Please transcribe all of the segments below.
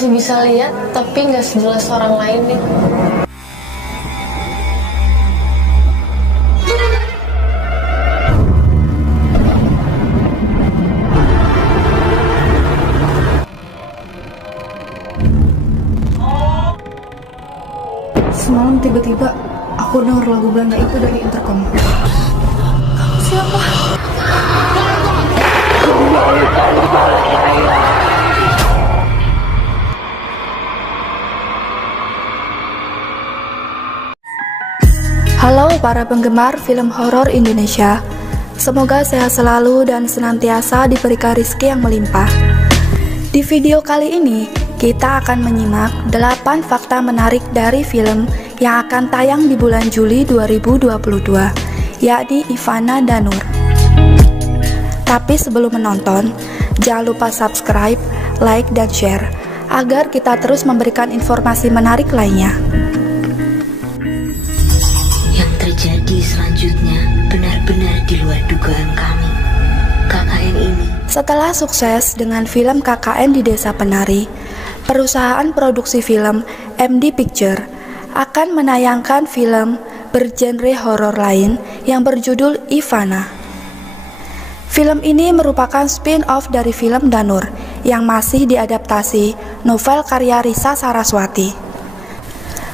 masih bisa lihat, tapi nggak sejelas orang lain nih. Semalam tiba-tiba aku dengar lagu Belanda itu dari intercom. Kamu siapa? Halo para penggemar film horor Indonesia. Semoga sehat selalu dan senantiasa diberikan rezeki yang melimpah. Di video kali ini, kita akan menyimak 8 fakta menarik dari film yang akan tayang di bulan Juli 2022, yakni Ivana Danur. Tapi sebelum menonton, jangan lupa subscribe, like, dan share, agar kita terus memberikan informasi menarik lainnya. Yang terjadi selanjutnya benar-benar di luar dugaan kami. KKN ini Setelah sukses dengan film KKN di Desa Penari, perusahaan produksi film MD Picture akan menayangkan film bergenre horor lain yang berjudul Ivana. Film ini merupakan spin-off dari film Danur yang masih diadaptasi novel karya Risa Saraswati.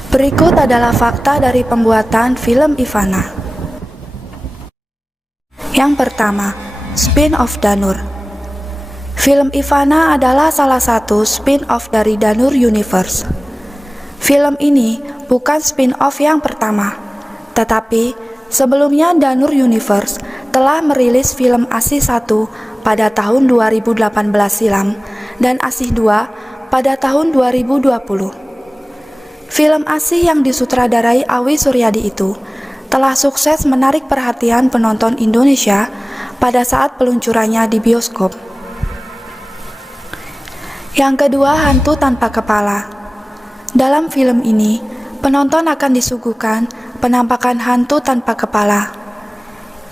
Berikut adalah fakta dari pembuatan film Ivana. Yang pertama, spin-off Danur. Film Ivana adalah salah satu spin-off dari Danur Universe. Film ini bukan spin-off yang pertama, tetapi sebelumnya Danur Universe telah merilis film Asih 1 pada tahun 2018 silam dan Asih 2 pada tahun 2020. Film Asih yang disutradarai Awi Suryadi itu telah sukses menarik perhatian penonton Indonesia pada saat peluncurannya di bioskop. Yang kedua, hantu tanpa kepala. Dalam film ini, penonton akan disuguhkan penampakan hantu tanpa kepala.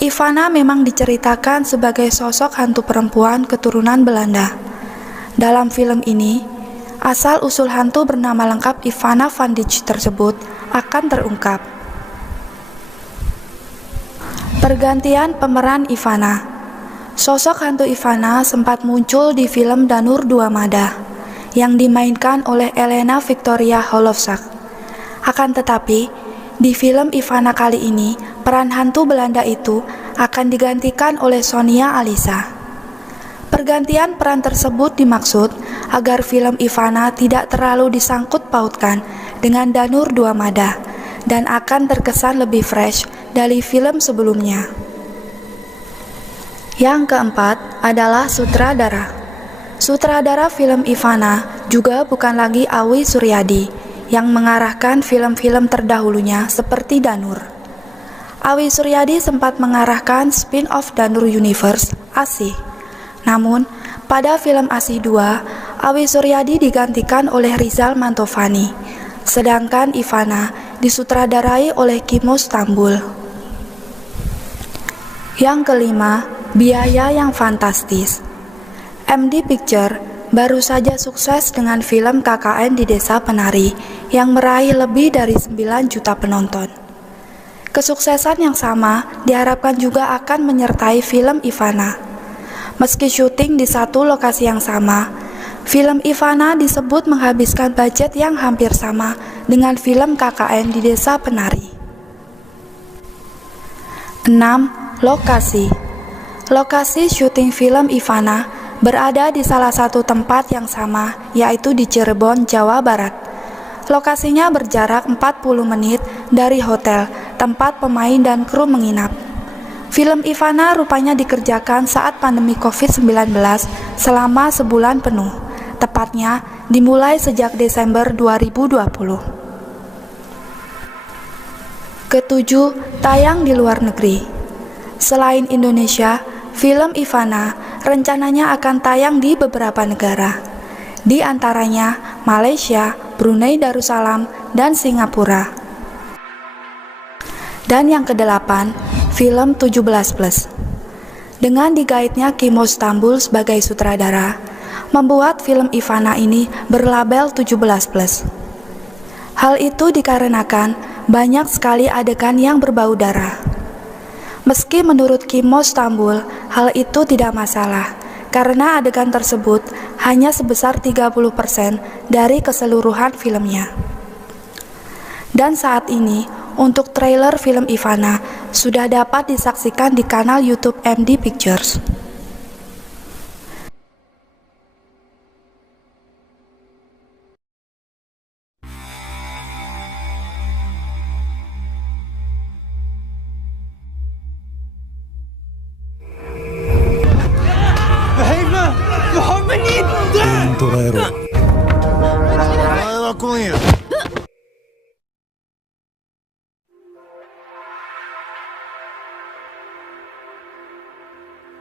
Ivana memang diceritakan sebagai sosok hantu perempuan keturunan Belanda. Dalam film ini, asal-usul hantu bernama lengkap Ivana van Dijk tersebut akan terungkap. Pergantian pemeran Ivana. Sosok hantu Ivana sempat muncul di film Danur Dua Mada yang dimainkan oleh Elena Victoria Holovsak. Akan tetapi, di film Ivana kali ini, peran hantu Belanda itu akan digantikan oleh Sonia Alisa. Pergantian peran tersebut dimaksud agar film Ivana tidak terlalu disangkut pautkan dengan Danur Dua Mada dan akan terkesan lebih fresh dari film sebelumnya. Yang keempat adalah sutradara. Sutradara film Ivana juga bukan lagi Awi Suryadi yang mengarahkan film-film terdahulunya seperti Danur. Awi Suryadi sempat mengarahkan spin-off Danur Universe, Asih. Namun, pada film Asih 2, Awi Suryadi digantikan oleh Rizal Mantovani, sedangkan Ivana disutradarai oleh Kimo Stambul. Yang kelima, biaya yang fantastis. MD Picture baru saja sukses dengan film KKN di Desa Penari yang meraih lebih dari 9 juta penonton. Kesuksesan yang sama diharapkan juga akan menyertai film Ivana. Meski syuting di satu lokasi yang sama, film Ivana disebut menghabiskan budget yang hampir sama dengan film KKN di Desa Penari. 6. Lokasi. Lokasi syuting film Ivana berada di salah satu tempat yang sama, yaitu di Cirebon, Jawa Barat. Lokasinya berjarak 40 menit dari hotel tempat pemain dan kru menginap. Film Ivana rupanya dikerjakan saat pandemi COVID-19 selama sebulan penuh, tepatnya dimulai sejak Desember 2020. Ketujuh, tayang di luar negeri. Selain Indonesia, film Ivana rencananya akan tayang di beberapa negara, di antaranya Malaysia, Brunei Darussalam, dan Singapura. Dan yang kedelapan, film 17+. Dengan digaitnya Kimo Stambul sebagai sutradara, membuat film Ivana ini berlabel 17+. Hal itu dikarenakan banyak sekali adegan yang berbau darah. Meski menurut Kimo Stambul, hal itu tidak masalah, karena adegan tersebut hanya sebesar 30% dari keseluruhan filmnya. Dan saat ini, untuk trailer film Ivana sudah dapat disaksikan di kanal YouTube MD Pictures.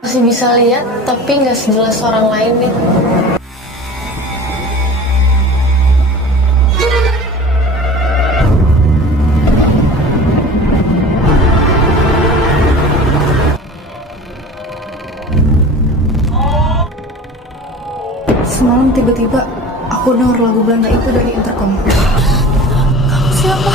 Masih bisa lihat, tapi nggak sejelas orang lain nih. Semalam tiba-tiba aku dengar lagu Belanda itu dari intercom. Siapa?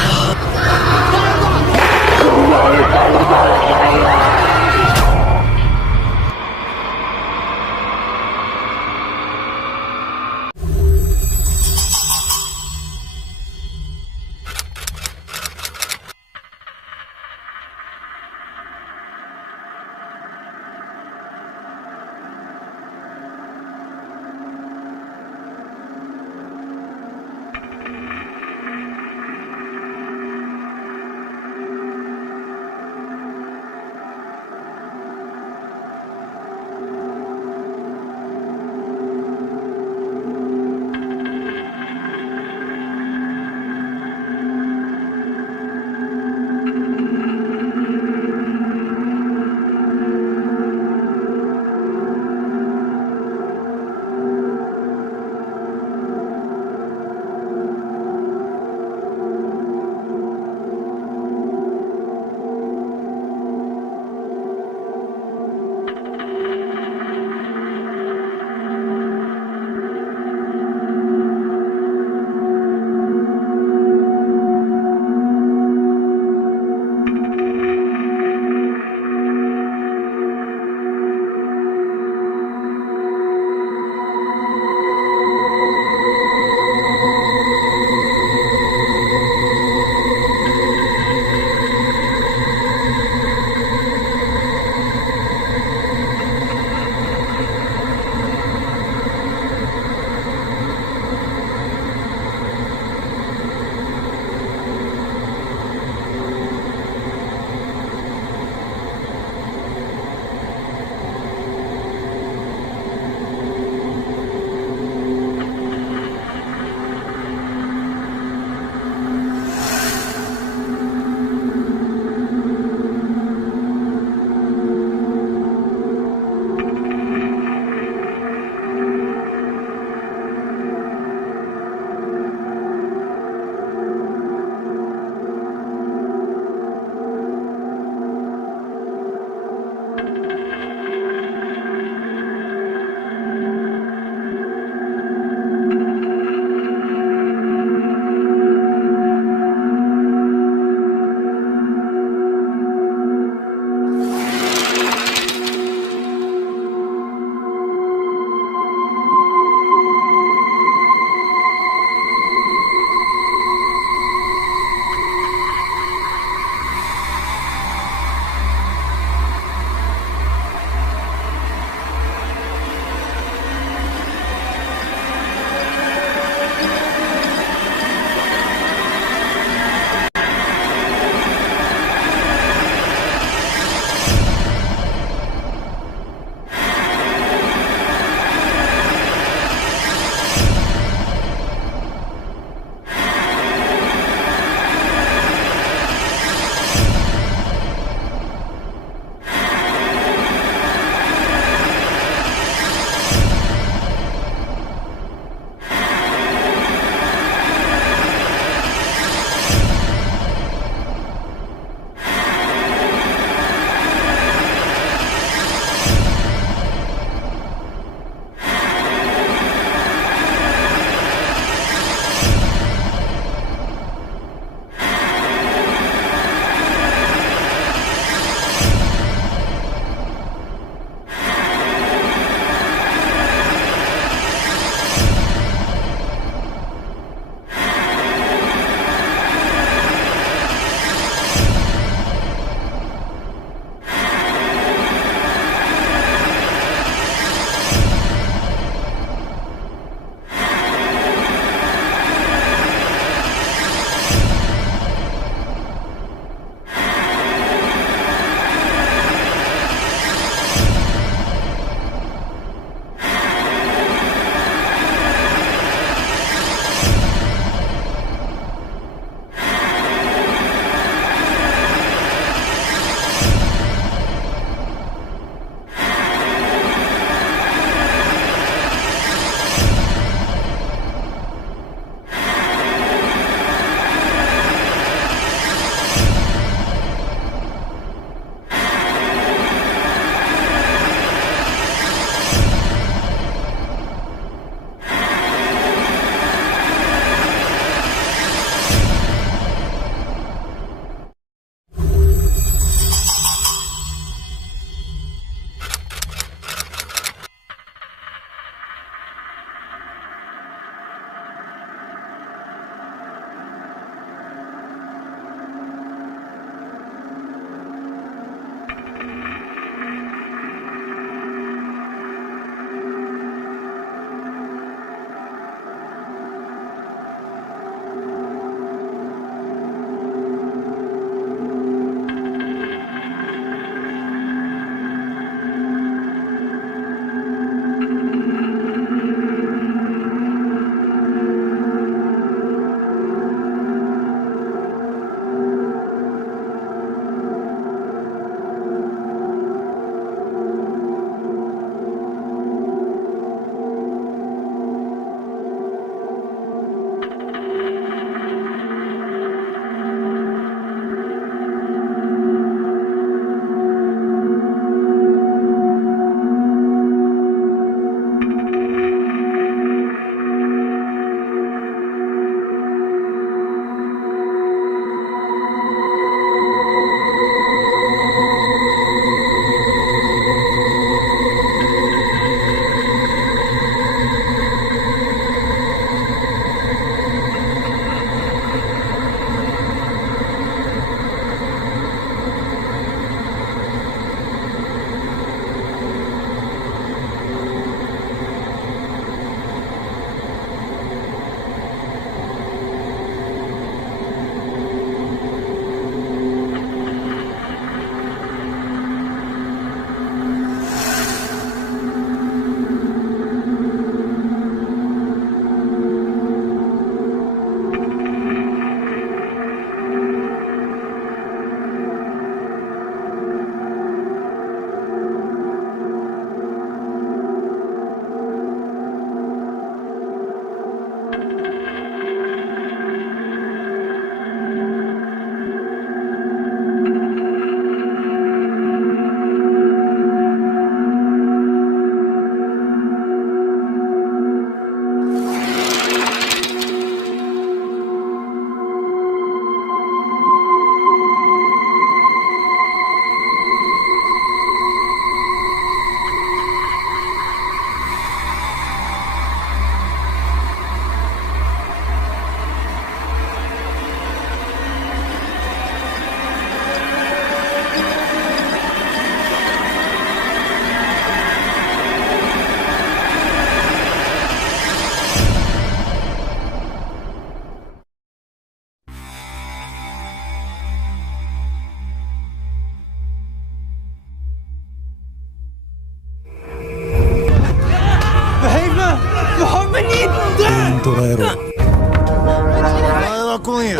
捕らえろ。お前は来んよ。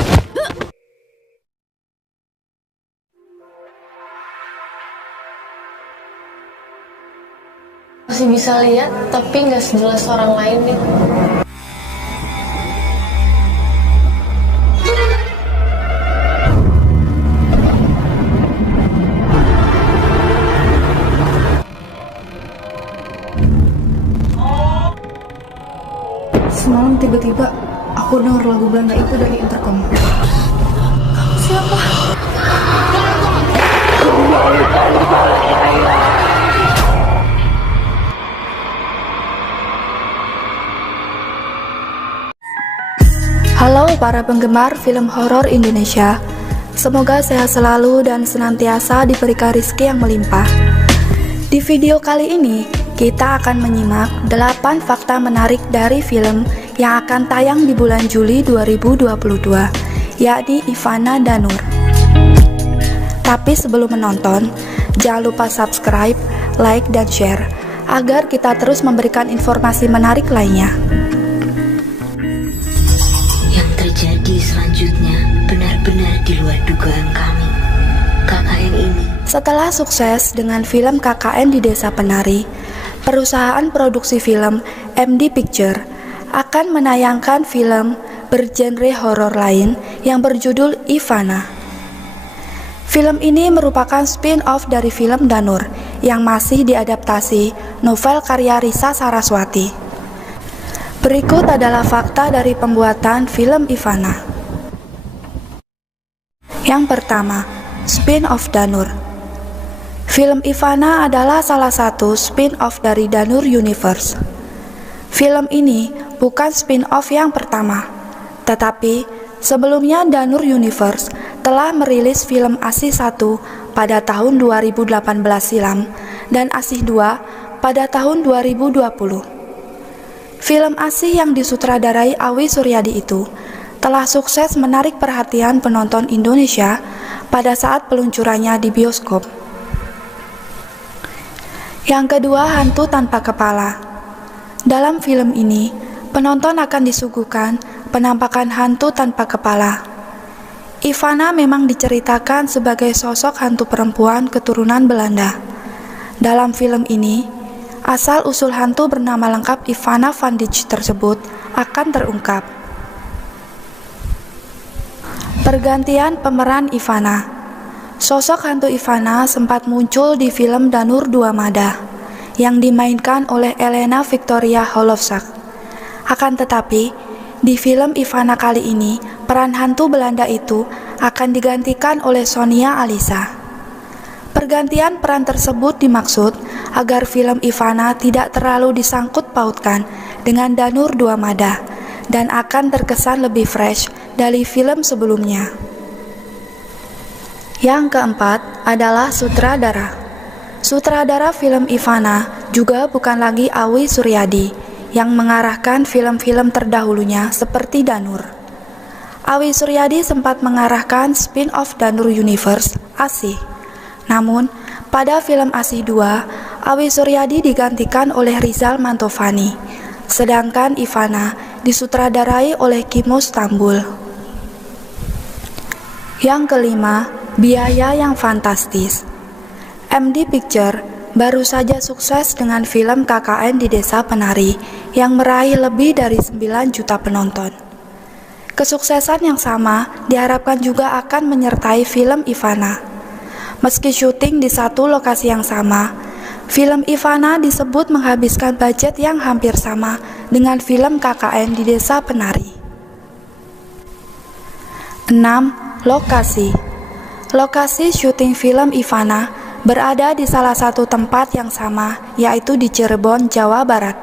Masih bisa lihat, tapi nggak sejelas orang lain nih. Semalam tiba-tiba aku dengar lagu Belanda itu dari intercom. Kamu siapa? Halo para penggemar film horor Indonesia. Semoga sehat selalu dan senantiasa diberikan rezeki yang melimpah. Di video kali ini, kita akan menyimak 8 fakta menarik dari film yang akan tayang di bulan Juli 2022, yakni Ivana Danur. Tapi sebelum menonton, jangan lupa subscribe, like, dan share, agar kita terus memberikan informasi menarik lainnya. Yang terjadi selanjutnya benar-benar di luar dugaan kami. KKN ini Setelah sukses dengan film KKN di Desa Penari, perusahaan produksi film MD Picture akan menayangkan film bergenre horor lain yang berjudul Ivana. Film ini merupakan spin-off dari film Danur yang masih diadaptasi novel karya Risa Saraswati. Berikut adalah fakta dari pembuatan film Ivana. Yang pertama, spin-off Danur. Film Ivana adalah salah satu spin-off dari Danur Universe. Film ini bukan spin-off yang pertama, tetapi sebelumnya Danur Universe telah merilis film Asih 1 pada tahun 2018 silam dan Asih 2 pada tahun 2020. Film Asih yang disutradarai Awi Suryadi itu telah sukses menarik perhatian penonton Indonesia pada saat peluncurannya di bioskop. Yang kedua, hantu tanpa kepala. Dalam film ini, penonton akan disuguhkan penampakan hantu tanpa kepala. Ivana memang diceritakan sebagai sosok hantu perempuan keturunan Belanda. Dalam film ini, asal-usul hantu bernama lengkap Ivana van Dijk tersebut akan terungkap. Pergantian pemeran Ivana. Sosok hantu Ivana sempat muncul di film Danur 2 Mada yang dimainkan oleh Elena Victoria Holovsak. Akan tetapi, di film Ivana kali ini, peran hantu Belanda itu akan digantikan oleh Sonia Alisa. Pergantian peran tersebut dimaksud agar film Ivana tidak terlalu disangkut pautkan dengan Danur 2 Mada dan akan terkesan lebih fresh dari film sebelumnya. Yang keempat adalah sutradara. Sutradara film Ivana juga bukan lagi Awi Suryadi yang mengarahkan film-film terdahulunya seperti Danur. Awi Suryadi sempat mengarahkan spin-off Danur Universe, Asih. Namun, pada film Asih 2, Awi Suryadi digantikan oleh Rizal Mantovani, sedangkan Ivana disutradarai oleh Kimo Stambul. Yang kelima, biaya yang fantastis. MD Picture baru saja sukses dengan film KKN di Desa Penari yang meraih lebih dari 9 juta penonton. Kesuksesan yang sama diharapkan juga akan menyertai film Ivana. Meski syuting di satu lokasi yang sama, film Ivana disebut menghabiskan budget yang hampir sama dengan film KKN di Desa Penari. 6. Lokasi. Lokasi syuting film Ivana berada di salah satu tempat yang sama, yaitu di Cirebon, Jawa Barat.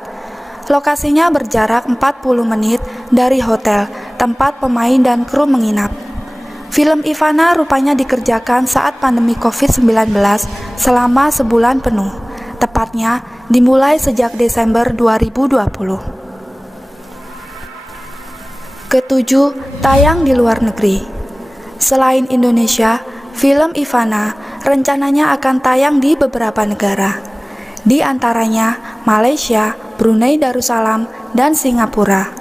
Lokasinya berjarak 40 menit dari hotel tempat pemain dan kru menginap. Film Ivana rupanya dikerjakan saat pandemi COVID-19 selama sebulan penuh, tepatnya dimulai sejak Desember 2020. Ketujuh, tayang di luar negeri. Selain Indonesia, film Ivana rencananya akan tayang di beberapa negara, di antaranya Malaysia, Brunei Darussalam, dan Singapura.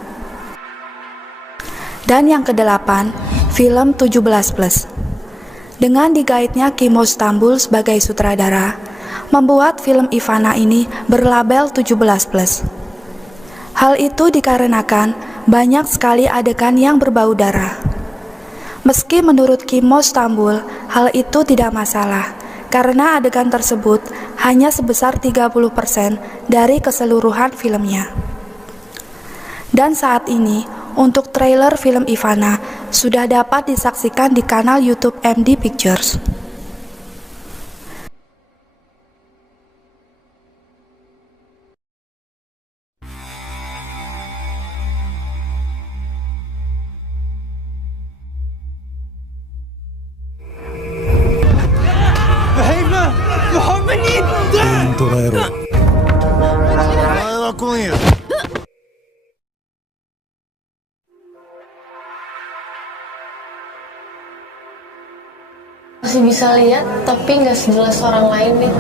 Dan yang kedelapan, film 17+. Dengan digaitnya Kimo Stambul sebagai sutradara, membuat film Ivana ini berlabel 17+. Hal itu dikarenakan banyak sekali adegan yang berbau darah. Meski menurut Kimo Stambul, hal itu tidak masalah, karena adegan tersebut hanya sebesar 30% dari keseluruhan filmnya. Dan saat ini, untuk trailer film Ivana sudah dapat disaksikan di kanal YouTube MD Pictures. Leva com isso. Masih bisa lihat, tapi nggak sejelas orang lain nih.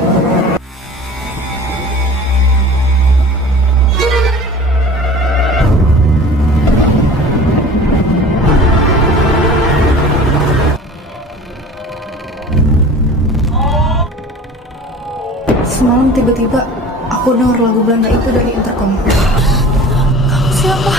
Semalam tiba-tiba aku dengar lagu Belanda itu dari intercom. Siapa?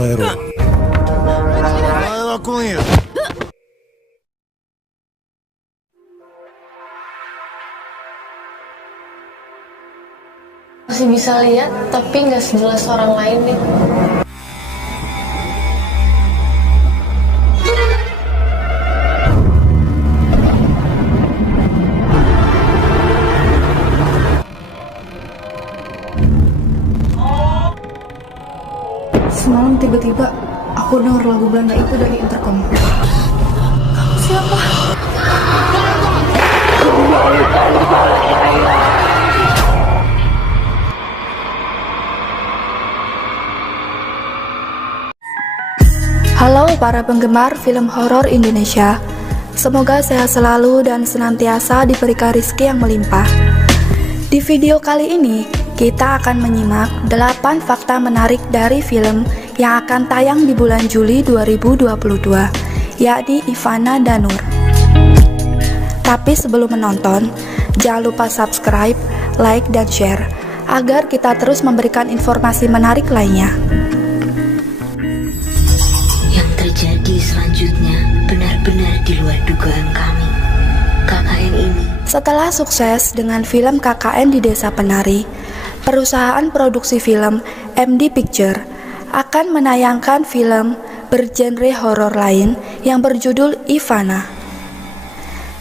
Galera. Vai lá com isso. Masih bisa lihat, tapi nggak sejelas orang lain nih. Semalam tiba-tiba aku dengar lagu Belanda itu dari intercom. Kamu siapa? Halo para penggemar film horor Indonesia. Semoga sehat selalu dan senantiasa diberikan rezeki yang melimpah. Di video kali ini, kita akan menyimak 8 fakta menarik dari film yang akan tayang di bulan Juli 2022, yakni Ivana Danur. Tapi sebelum menonton, jangan lupa subscribe, like, dan share, agar kita terus memberikan informasi menarik lainnya. Yang terjadi selanjutnya benar-benar di luar dugaan kami. KKN ini Setelah sukses dengan film KKN di Desa Penari, perusahaan produksi film MD Picture akan menayangkan film bergenre horor lain yang berjudul Ivana.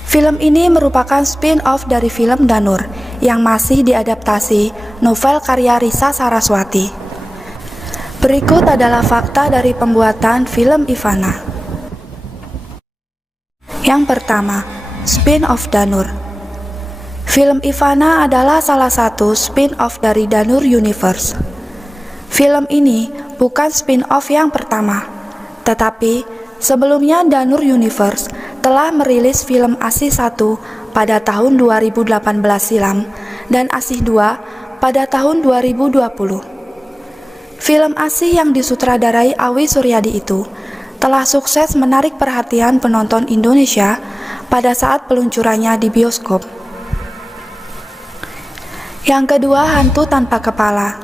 Film ini merupakan spin-off dari film Danur yang masih diadaptasi novel karya Risa Saraswati. Berikut adalah fakta dari pembuatan film Ivana. Yang pertama, spin-off Danur. Film Ivana adalah salah satu spin-off dari Danur Universe. Film ini bukan spin-off yang pertama, tetapi sebelumnya Danur Universe telah merilis film Asih 1 pada tahun 2018 silam dan Asih 2 pada tahun 2020. Film Asih yang disutradarai Awi Suryadi itu telah sukses menarik perhatian penonton Indonesia pada saat peluncurannya di bioskop. Yang kedua, hantu tanpa kepala.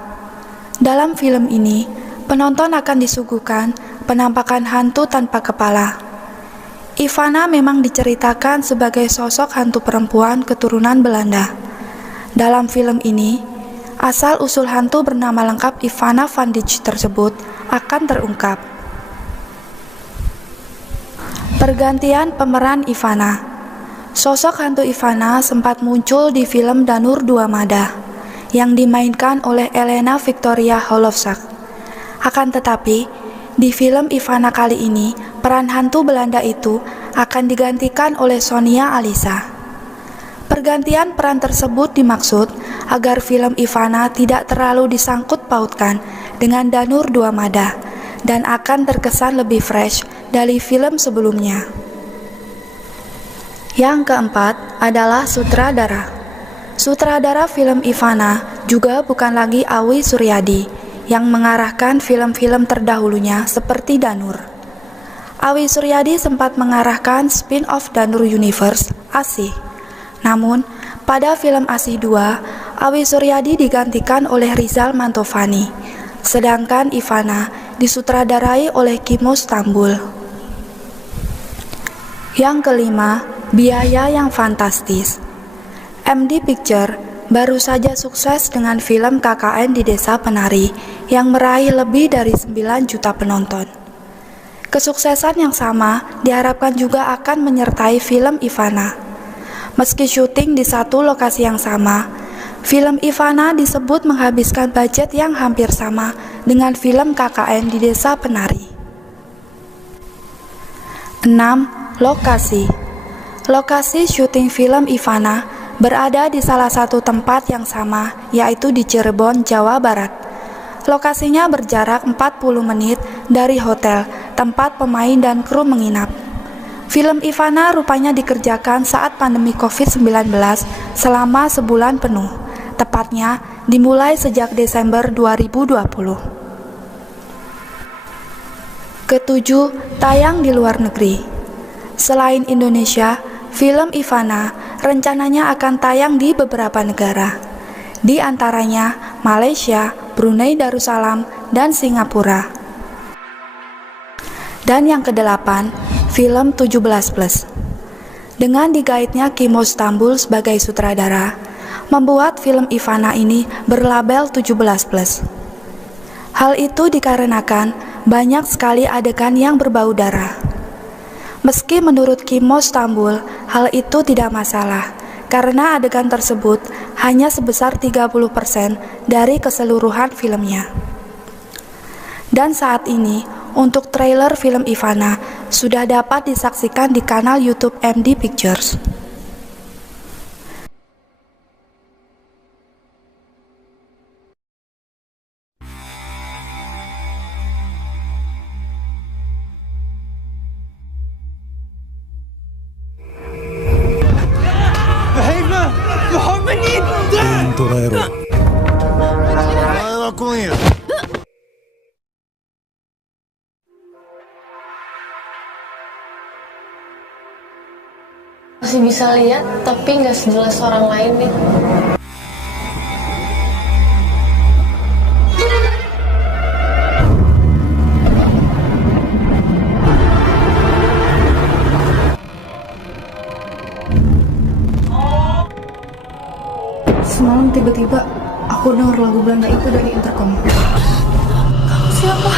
Dalam film ini, penonton akan disuguhkan penampakan hantu tanpa kepala. Ivana memang diceritakan sebagai sosok hantu perempuan keturunan Belanda. Dalam film ini, asal-usul hantu bernama lengkap Ivana van Dijk tersebut akan terungkap. Pergantian pemeran Ivana. Sosok hantu Ivana sempat muncul di film Danur 2 Mada yang dimainkan oleh Elena Victoria Holovsak. Akan tetapi, di film Ivana kali ini, peran hantu Belanda itu akan digantikan oleh Sonia Alisa. Pergantian peran tersebut dimaksud agar film Ivana tidak terlalu disangkut pautkan dengan Danur 2 Mada dan akan terkesan lebih fresh dari film sebelumnya. Yang keempat adalah sutradara. Sutradara film Ivana juga bukan lagi Awi Suryadi yang mengarahkan film-film terdahulunya seperti Danur. Awi Suryadi sempat mengarahkan spin-off Danur Universe, Asih. Namun, pada film Asih 2, Awi Suryadi digantikan oleh Rizal Mantovani, sedangkan Ivana disutradarai oleh Kimo Stambul. Yang kelima, biaya yang fantastis. MD Picture baru saja sukses dengan film KKN di Desa Penari yang meraih lebih dari 9 juta penonton. Kesuksesan yang sama diharapkan juga akan menyertai film Ivana. Meski syuting di satu lokasi yang sama, film Ivana disebut menghabiskan budget yang hampir sama dengan film KKN di Desa Penari. 6. Lokasi. Lokasi syuting film Ivana berada di salah satu tempat yang sama, yaitu di Cirebon, Jawa Barat. Lokasinya berjarak 40 menit dari hotel tempat pemain dan kru menginap. Film Ivana rupanya dikerjakan saat pandemi COVID-19 selama sebulan penuh, tepatnya dimulai sejak Desember 2020. Ketujuh, tayang di luar negeri. Selain Indonesia, film Ivana rencananya akan tayang di beberapa negara, di antaranya Malaysia, Brunei Darussalam, dan Singapura. Dan yang kedelapan, film 17+. Dengan digaitnya Kimo Stambul sebagai sutradara, membuat film Ivana ini berlabel 17+. Hal itu dikarenakan banyak sekali adegan yang berbau darah. Meski menurut Kimo Stambul, hal itu tidak masalah, karena adegan tersebut hanya sebesar 30% dari keseluruhan filmnya. Dan saat ini, untuk trailer film Ivana sudah dapat disaksikan di kanal YouTube MD Pictures. Vai lá com ele. Masih bisa lihat, tapi nggak sejelas orang lain nih. Semalam tiba-tiba aku dengar lagu Belanda itu dari intercom. Siapa?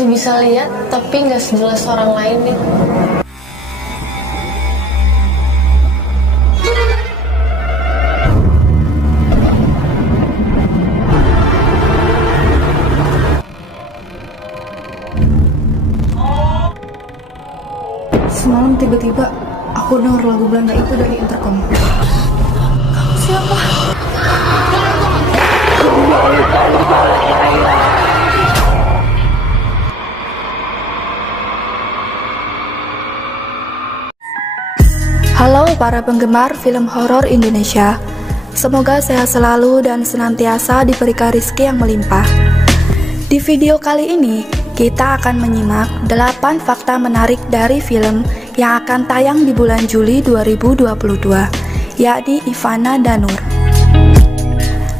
Masih bisa lihat, tapi nggak sejelas orang lain nih. Semalam tiba-tiba aku denger lagu Belanda itu dari intercom. Halo para penggemar film horor Indonesia. Semoga sehat selalu dan senantiasa diberikan rezeki yang melimpah. Di video kali ini, kita akan menyimak 8 fakta menarik dari film yang akan tayang di bulan Juli 2022, yakni Ivana Danur.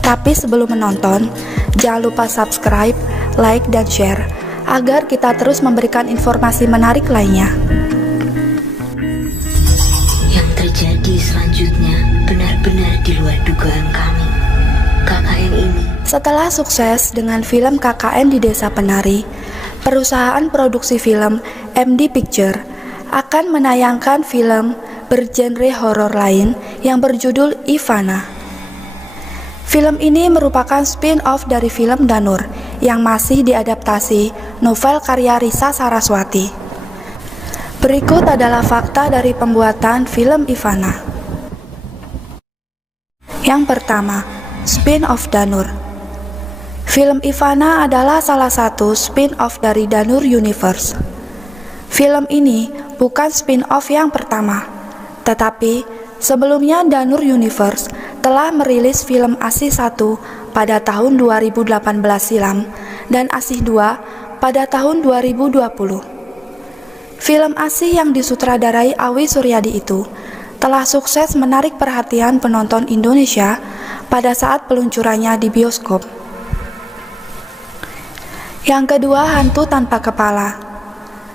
Tapi sebelum menonton, jangan lupa subscribe, like, dan share, agar kita terus memberikan informasi menarik lainnya. Yang terjadi selanjutnya benar-benar di luar dugaan kami. KKN ini Setelah sukses dengan film KKN di Desa Penari, perusahaan produksi film MD Picture akan menayangkan film bergenre horor lain yang berjudul Ivana. Film ini merupakan spin-off dari film Danur yang masih diadaptasi novel karya Risa Saraswati. Berikut adalah fakta dari pembuatan film Ivana. Yang pertama, spin-off Danur. Film Ivana adalah salah satu spin-off dari Danur Universe. Film ini bukan spin-off yang pertama, tetapi sebelumnya Danur Universe telah merilis film Asih 1 pada tahun 2018 silam dan Asih 2 pada tahun 2020. Film Asih yang disutradarai Awi Suryadi itu telah sukses menarik perhatian penonton Indonesia pada saat peluncurannya di bioskop. Yang kedua, Hantu Tanpa Kepala.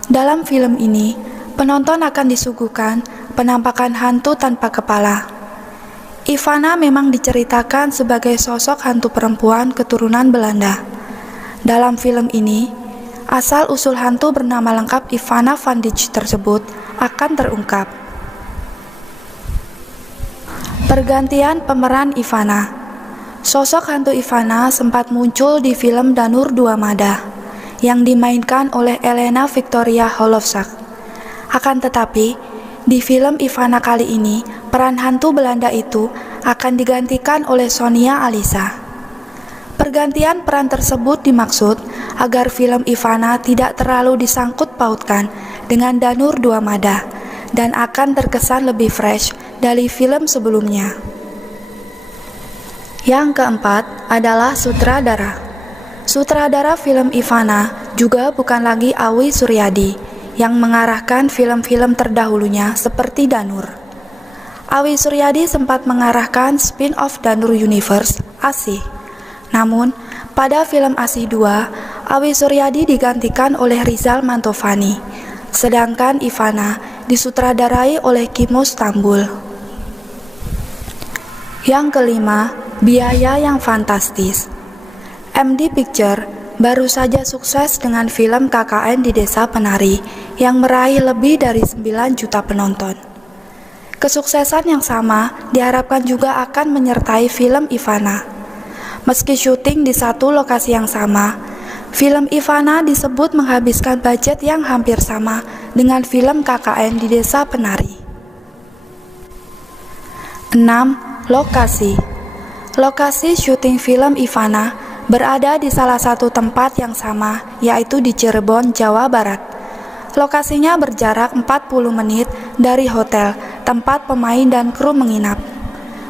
Dalam film ini, penonton akan disuguhkan penampakan hantu tanpa kepala. Ivana memang diceritakan sebagai sosok hantu perempuan keturunan Belanda. Dalam film ini, asal-usul hantu bernama lengkap Ivana van Dijk tersebut akan terungkap. Pergantian pemeran Ivana. Sosok hantu Ivana sempat muncul di film Danur 2 Mada yang dimainkan oleh Elena Victoria Holovsak. Akan tetapi, di film Ivana kali ini, peran hantu Belanda itu akan digantikan oleh Sonia Alisa. Pergantian peran tersebut dimaksud agar film Ivana tidak terlalu disangkut pautkan dengan Danur 2 Mada dan akan terkesan lebih fresh dari film sebelumnya. Yang keempat adalah sutradara. Sutradara film Ivana juga bukan lagi Awi Suryadi yang mengarahkan film-film terdahulunya seperti Danur. Awi Suryadi sempat mengarahkan spin-off Danur Universe, Asih. Namun, pada film Asih 2, Awi Suryadi digantikan oleh Rizal Mantovani, sedangkan Ivana disutradarai oleh Kimo Stambul. Yang kelima, biaya yang fantastis. MD Picture baru saja sukses dengan film KKN di Desa Penari yang meraih lebih dari 9 juta penonton. Kesuksesan yang sama diharapkan juga akan menyertai film Ivana. Meski syuting di satu lokasi yang sama, film Ivana disebut menghabiskan budget yang hampir sama dengan film KKN di Desa Penari. 6. Lokasi. Lokasi syuting film Ivana berada di salah satu tempat yang sama, yaitu di Cirebon, Jawa Barat. Lokasinya berjarak 40 menit dari hotel tempat pemain dan kru menginap.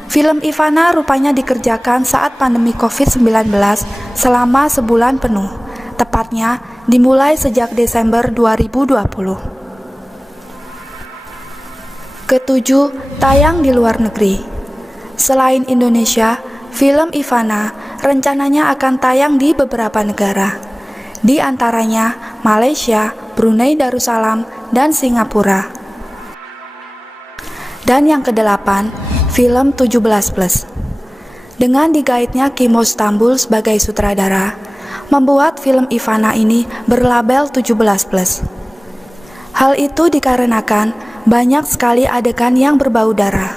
Film Ivana rupanya dikerjakan saat pandemi COVID-19 selama sebulan penuh, tepatnya dimulai sejak Desember 2020. Ketujuh, tayang di luar negeri. Selain Indonesia, film Ivana rencananya akan tayang di beberapa negara, di antaranya Malaysia, Brunei Darussalam, dan Singapura. Dan yang kedelapan, film 17+. Dengan digaitnya Kimo Stambul sebagai sutradara, membuat film Ivana ini berlabel 17+. Hal itu dikarenakan banyak sekali adegan yang berbau darah.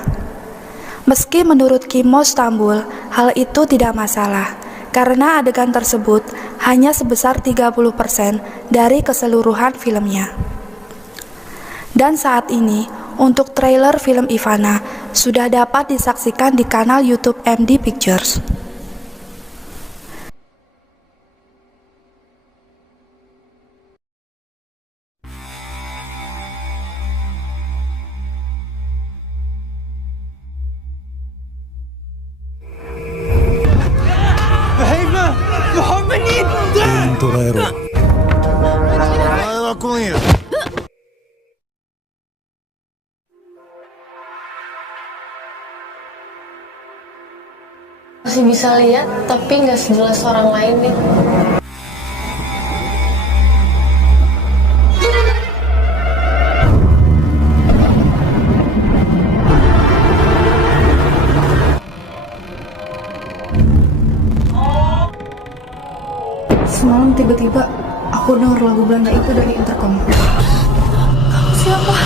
Meski menurut Kimo Stambul, hal itu tidak masalah, karena adegan tersebut hanya sebesar 30% dari keseluruhan filmnya. Dan saat ini, untuk trailer film Ivana sudah dapat disaksikan di kanal YouTube MD Pictures. Fala com ele. Masih bisa lihat, tapi nggak sejelas orang lain nih. Semalam tiba-tiba aku denger lagu Belanda itu dari intercom. Siapa?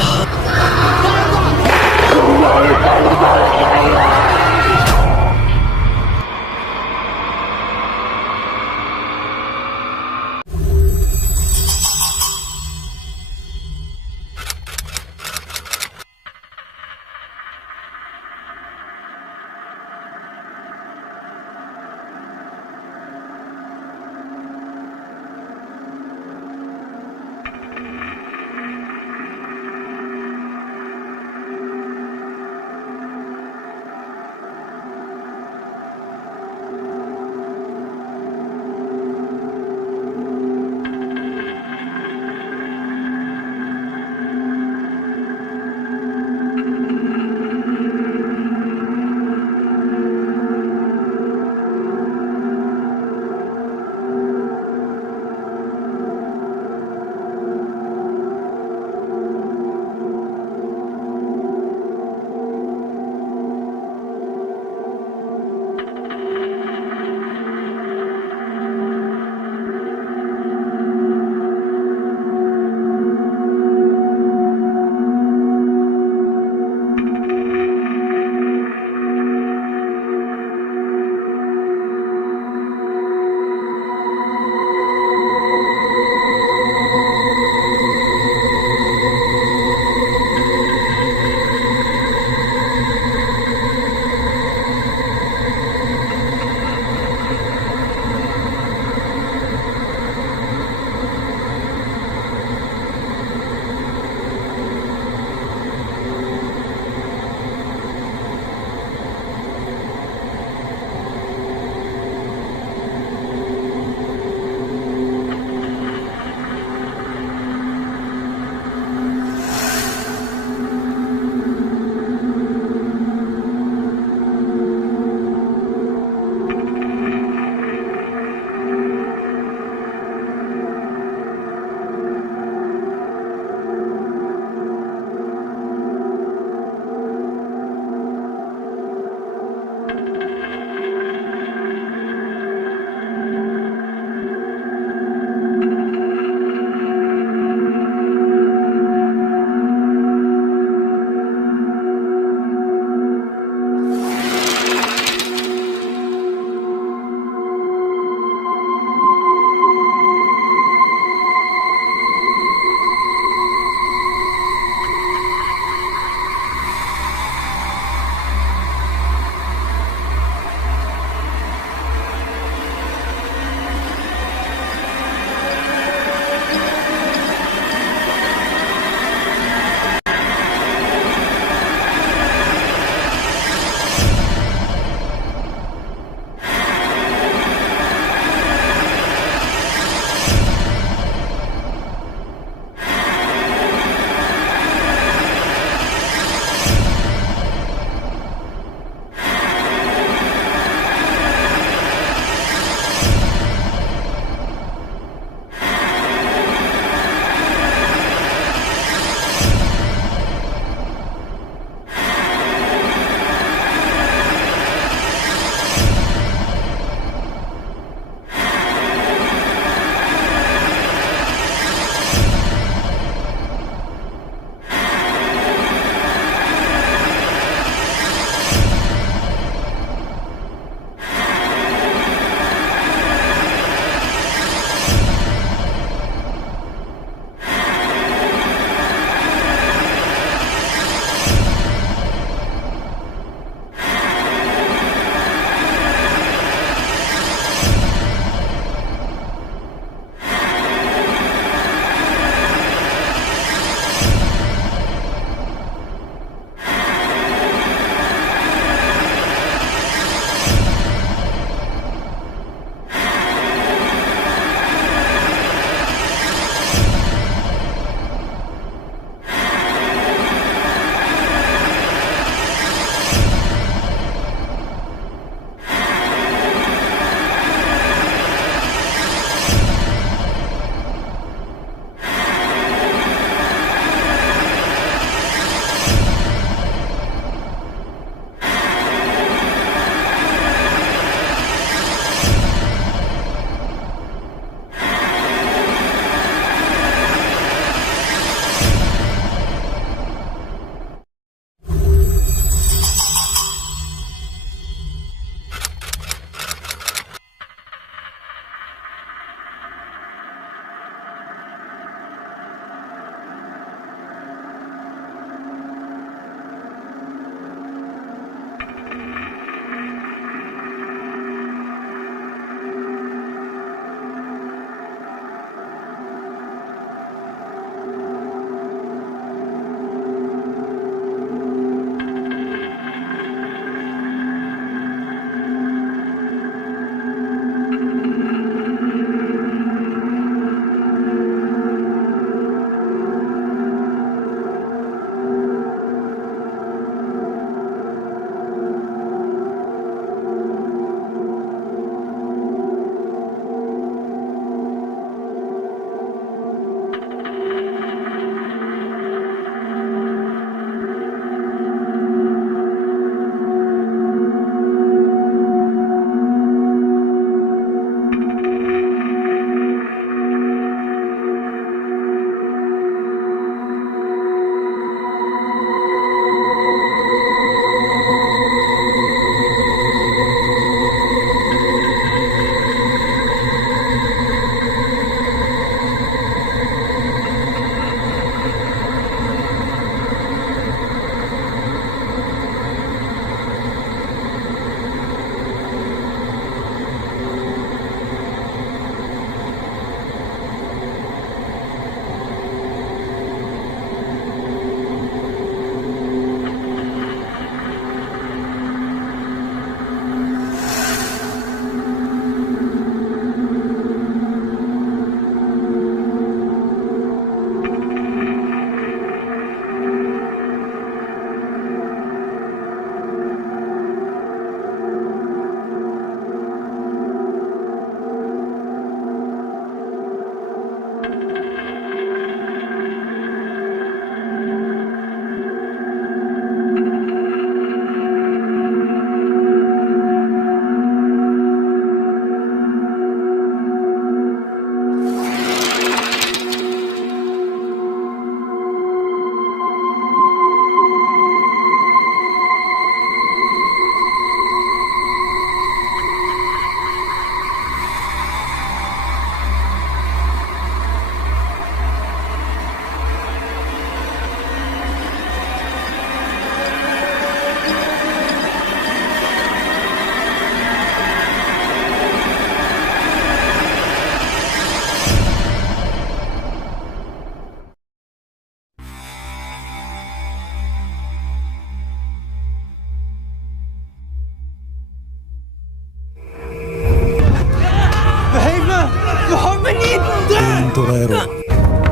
捕らえろ。お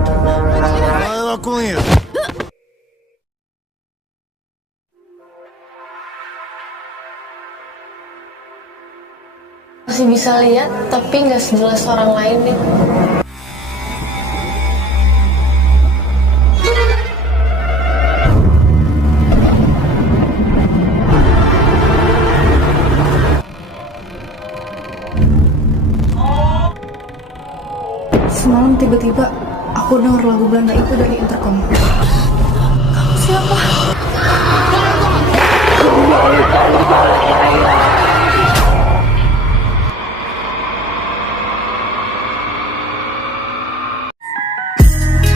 前は今夜。Masih bisa lihat, tapi nggak sejelas orang lain nih. Semalam tiba-tiba aku denger lagu Belanda itu dari intercom. Siapa?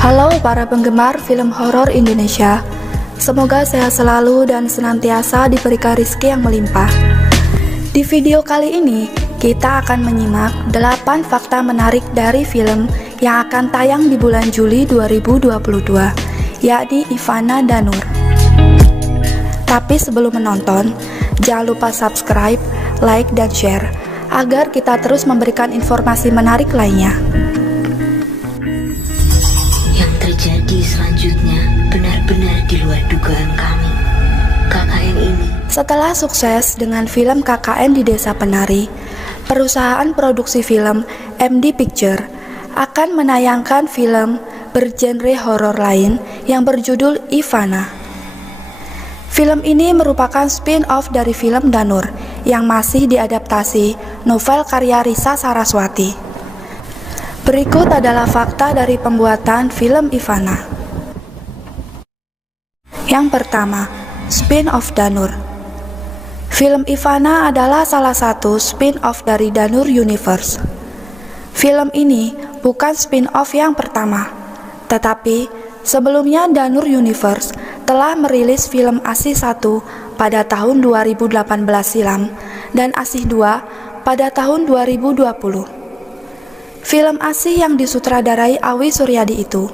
Halo para penggemar film horor Indonesia. Semoga sehat selalu dan senantiasa diberikan rezeki yang melimpah. Di video kali ini, kita akan menyimak 8 fakta menarik dari film yang akan tayang di bulan Juli 2022, yakni Ivana Danur. Tapi sebelum menonton, jangan lupa subscribe, like, dan share, agar kita terus memberikan informasi menarik lainnya. Yang terjadi selanjutnya benar-benar di luar dugaan kami. KKN ini Setelah sukses dengan film KKN di Desa Penari, perusahaan produksi film MD Picture akan menayangkan film bergenre horor lain yang berjudul Ivana. Film ini merupakan spin-off dari film Danur yang masih diadaptasi novel karya Risa Saraswati. Berikut adalah fakta dari pembuatan film Ivana. Yang pertama, spin-off Danur. Film Ivana adalah salah satu spin-off dari Danur Universe. Film ini bukan spin-off yang pertama, tetapi sebelumnya Danur Universe telah merilis film Asih 1 pada tahun 2018 silam dan Asih 2 pada tahun 2020. Film Asih yang disutradarai Awi Suryadi itu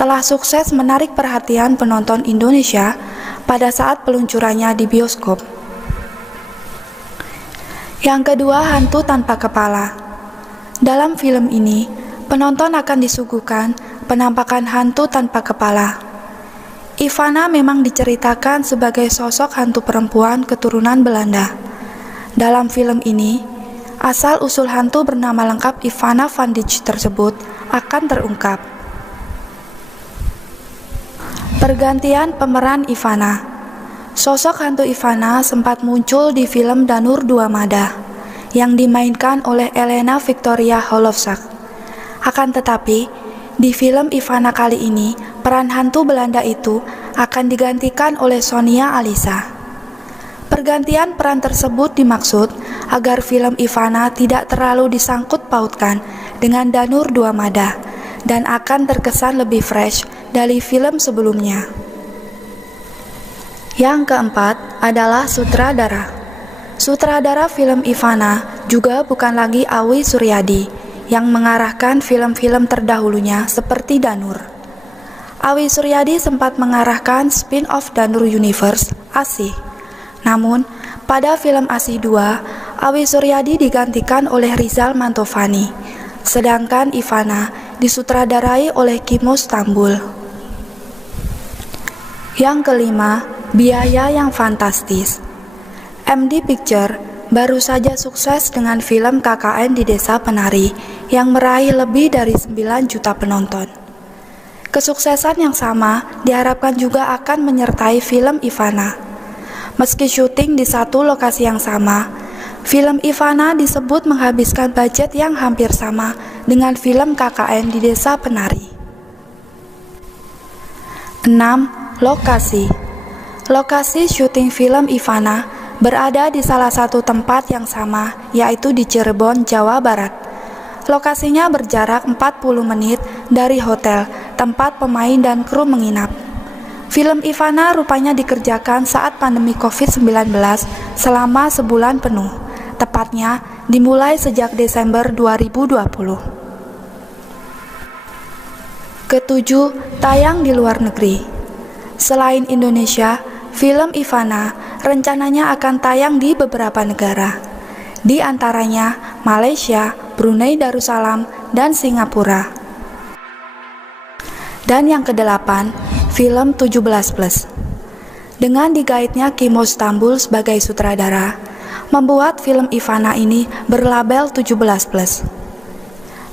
telah sukses menarik perhatian penonton Indonesia pada saat peluncurannya di bioskop. Yang kedua, Hantu Tanpa Kepala. Dalam film ini, penonton akan disuguhkan penampakan hantu tanpa kepala. Ivana memang diceritakan sebagai sosok hantu perempuan keturunan Belanda. Dalam film ini, asal-usul hantu bernama lengkap Ivana van Dijk tersebut akan terungkap. Pergantian pemeran Ivana. Sosok hantu Ivana sempat muncul di film Danur Dua Mada yang dimainkan oleh Elena Victoria Holovsak. Akan tetapi, di film Ivana kali ini, peran hantu Belanda itu akan digantikan oleh Sonia Alisa. Pergantian peran tersebut dimaksud agar film Ivana tidak terlalu disangkut pautkan dengan Danur Dua Mada dan akan terkesan lebih fresh dari film sebelumnya. Yang keempat adalah sutradara. Sutradara film Ivana juga bukan lagi Awi Suryadi yang mengarahkan film-film terdahulunya seperti Danur. Awi Suryadi sempat mengarahkan spin-off Danur Universe, Asih. Namun, pada film Asih 2, Awi Suryadi digantikan oleh Rizal Mantovani, sedangkan Ivana disutradarai oleh Kimo Stambul. Yang kelima, biaya yang fantastis. MD Picture baru saja sukses dengan film KKN di Desa Penari yang meraih lebih dari 9 juta penonton. Kesuksesan yang sama diharapkan juga akan menyertai film Ivana. Meski syuting di satu lokasi yang sama, film Ivana disebut menghabiskan budget yang hampir sama dengan film KKN di Desa Penari. 6. Lokasi. Lokasi syuting film Ivana berada di salah satu tempat yang sama, yaitu di Cirebon, Jawa Barat. Lokasinya berjarak 40 menit dari hotel tempat pemain dan kru menginap. Film Ivana rupanya dikerjakan saat pandemi COVID-19 selama sebulan penuh, tepatnya dimulai sejak Desember 2020. Ketujuh, tayang di luar negeri. Selain Indonesia, film Ivana rencananya akan tayang di beberapa negara, di antaranya Malaysia, Brunei Darussalam, dan Singapura. Dan yang kedelapan, film 17+. Dengan digaitnya Kimo Stambul sebagai sutradara, membuat film Ivana ini berlabel 17+.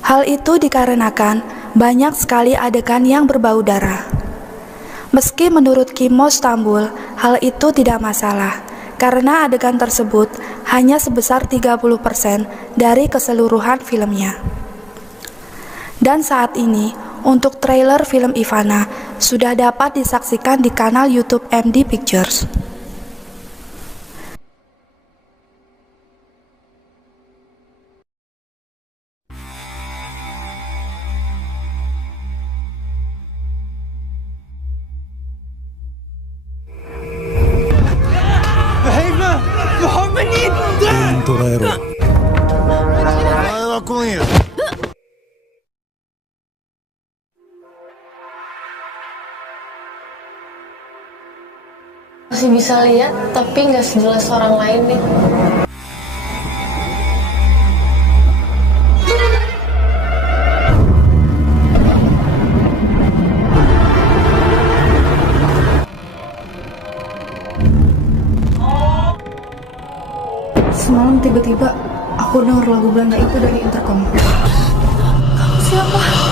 Hal itu dikarenakan banyak sekali adegan yang berbau darah. Meski menurut Kimo Stambul, hal itu tidak masalah, karena adegan tersebut hanya sebesar 30% dari keseluruhan filmnya. Dan saat ini, untuk trailer film Ivana sudah dapat disaksikan di kanal YouTube MD Pictures. com isso. Masih bisa lihat, tapi nggak sejelas orang lain nih. Semalam tiba-tiba aku denger lagu Belanda itu dari intercom. Siapa?